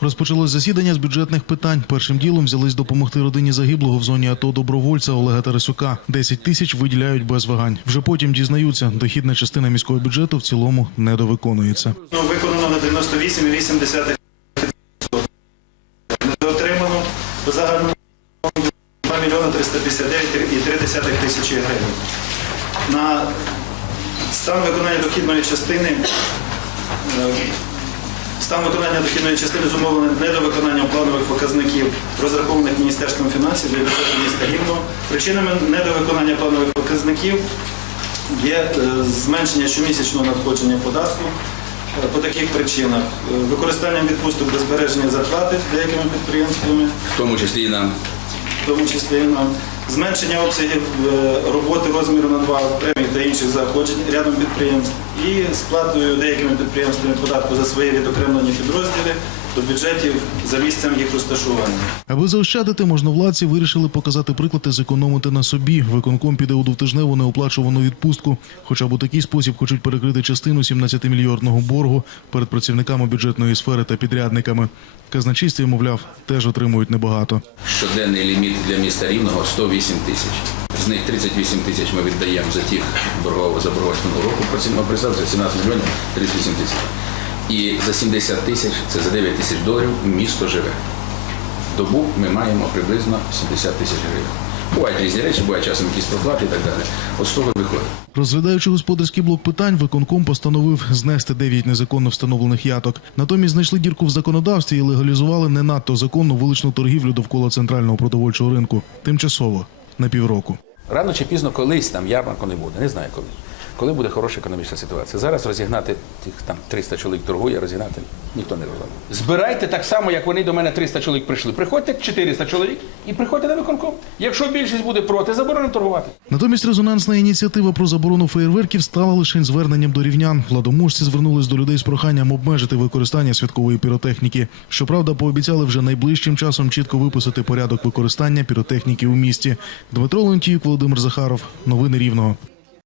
Розпочалось засідання з бюджетних питань. Першим ділом взялись допомогти родині загиблого в зоні АТО добровольця Олега Тарасюка. 10 тисяч виділяють без вагань. Вже потім дізнаються, дохідна частина міського бюджету в цілому недовиконується. Ну, виконано на 98,8%. Недоотримано по загальному фонду 2 мільйони 359,3 тисячі гривень. На стан виконання дохідної частини е, Стан виконання дохідної частини зумовлений недовиконанням планових показників, розрахованих Міністерством фінансів для бюджету міста Рівного. Причинами недовиконання планових показників є е, зменшення щомісячного надходження податку е, по таких причинах. Е, Використанням відпусток до збереження зарплати деякими підприємствами, в тому числі і нам. в тому числі і нам, зменшення обсягів е, роботи розміру на 2 премій та інших заохочень рядом підприємств і сплатою деякими підприємствами податку за свої відокремлені підрозділи до бюджетів за місцем їх розташування. Аби заощадити, можновладці вирішили показати приклад і зекономити на собі. Виконком піде у двотижневу неоплачувану відпустку. Хоча б у такий спосіб хочуть перекрити частину 17-мільйонного боргу перед працівниками бюджетної сфери та підрядниками. В мовляв, теж отримують небагато. Щоденний ліміт для міста Рівного 108 тисяч. З них 38 тисяч ми віддаємо за тих боргового заборгованого року. Працівного представте 17 мільйонів 38 тисяч. І за 70 тисяч, це за 9 тисяч доларів, місто живе. Добу ми маємо приблизно 70 тисяч гривень. Бувають різні речі, бувають часом якісь проплати і так далі. От з того виходить. Розглядаючи господарський блок питань, виконком постановив знести 9 незаконно встановлених яток. Натомість знайшли дірку в законодавстві і легалізували не надто законну вуличну торгівлю довкола центрального продовольчого ринку. Тимчасово на півроку. Рано чи пізно колись там ярмарку не буде, не знаю коли. Коли буде хороша економічна ситуація. Зараз розігнати тих там 300 чоловік торгує, розігнати ніхто не розуміє. Збирайте так само, як вони до мене 300 чоловік прийшли. Приходьте 400 чоловік і приходьте на виконком. Якщо більшість буде проти, заборонено торгувати. Натомість резонансна ініціатива про заборону феєрверків стала лише зверненням до рівнян. Владоможці звернулись до людей з проханням обмежити використання святкової піротехніки. Щоправда, пообіцяли вже найближчим часом чітко виписати порядок використання піротехніки у місті. Дмитро Лентіюк, Володимир Захаров. Новини Рівного.